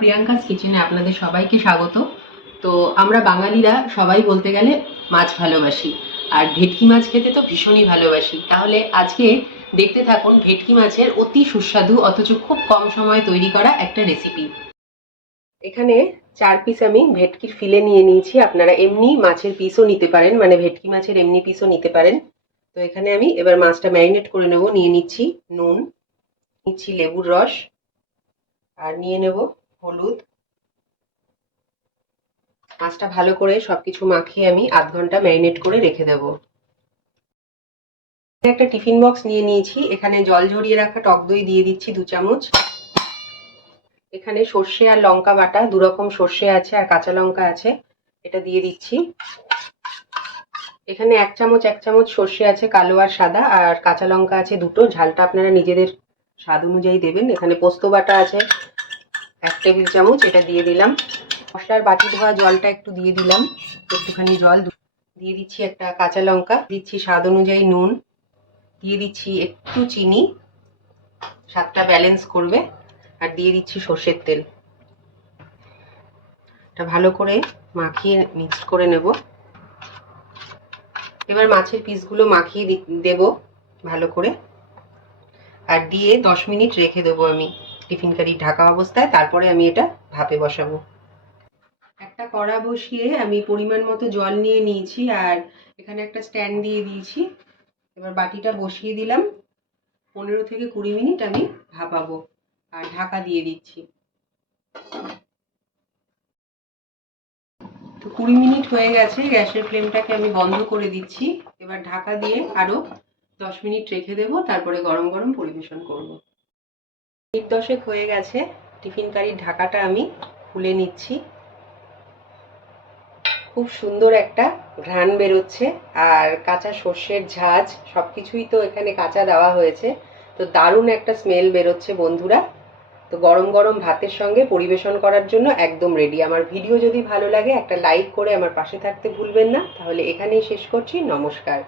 Priyanka's কিচেনে আপনাদের সবাইকে স্বাগত। তো আমরা বাঙালিরা সবাই বলতে গেলে মাছ ভালোবাসি, আর ভেটকি মাছ খেতে তো ভীষণই ভালোবাসি। তাহলে আজকে দেখতে থাকুন ভেটকি মাছের অতি সুস্বাদু অথচ খুব কম সময়ে তৈরি করা একটা রেসিপি। এখানে 4 পিস আমি ভেটকির ফিলে নিয়ে নিয়েছি। আপনারা এমনি মাছের পিসও নিতে পারেন, মানে ভেটকি মাছের এমনি পিসও নিতে পারেন। তো এখানে আমি এবার মাছটা ম্যারিনেট করে নেব। নিয়ে নিচ্ছি নুন, নিচ্ছি লেবুর রস, আর নিয়ে নেব হলুদ। মাছটা ভালো করে সবকিছু মাখিয়ে আমি আধ ঘন্টা ম্যারিনেট করে রেখে দেব। একটা টিফিন বক্স নিয়ে নিয়েছি। এখানে জল ঝরিয়ে রাখা টক দই দিয়ে দিচ্ছি 2 চামচ। এখানে সর্ষে আর লঙ্কা বাটা, 2 রকম সর্ষে আছে আর কাঁচা লঙ্কা আছে, এটা দিয়ে দিচ্ছি। এখানে 1 চামচ সর্ষে আছে, কালো আর সাদা, আর কাঁচা লঙ্কা আছে 2টো, ঝালটা আপনারা নিজেদের স্বাদ অনুযায়ী দেবেন। এখানে পোস্ত বাটা আছে 1 টেবিল চামচ, এটা দিয়ে দিলাম। মশলার বাটি ধোয়া জলটা একটু দিয়ে দিলাম, একটুখানি জল দিয়ে দিচ্ছি। একটা কাঁচা লঙ্কা দিচ্ছি, স্বাদ অনুযায়ী নুন দিয়ে দিচ্ছি, একটু চিনি, স্বাদটা ব্যালেন্স করবে, আর দিয়ে দিচ্ছি সর্ষের তেল। এটা ভালো করে মাখিয়ে মিক্সড করে নেব। এবার মাছের পিসগুলো মাখিয়ে দেব ভালো করে, আর দিয়ে 10 মিনিট রেখে দেবো আমি টিফিন কারি ঢাকা অবস্থায়। তারপরে আমি এটা ভাপে বসাবো। একটা কড়া বসিয়ে আমি পরিমাণ মতো জল নিয়ে নিয়েছি, আর এখানে একটা স্ট্যান্ড দিয়ে দিয়েছি। এবার বাটিটা বসিয়ে দিলাম। 15 থেকে 20 মিনিট আমি ভাপাবো, আর ঢাকা দিয়ে দিচ্ছি। তো 20 মিনিট হয়ে গেছে, গ্যাসের ফ্লেমটাকে আমি বন্ধ করে দিচ্ছি। এবার ঢাকা দিয়ে আরো 10 মিনিট রেখে দেবো, তারপরে গরম গরম পরিবেশন করব। মিনিট 10 হয়ে গেছে, টিফিন কারির ঢাকাটা আমি খুলে নিচ্ছি। খুব সুন্দর একটা ঘ্রাণ বেরোচ্ছে, আর কাঁচা সর্ষের ঝাঁজ সবকিছুই তো এখানে কাঁচা দেওয়া হয়েছে, তো দারুণ একটা স্মেল বেরোচ্ছে বন্ধুরা। তো গরম গরম ভাতের সঙ্গে পরিবেশন করার জন্য একদম রেডি। আমার ভিডিও যদি ভালো লাগে একটা লাইক করে আমার পাশে থাকতে ভুলবেন না। তাহলে এখানেই শেষ করছি, নমস্কার।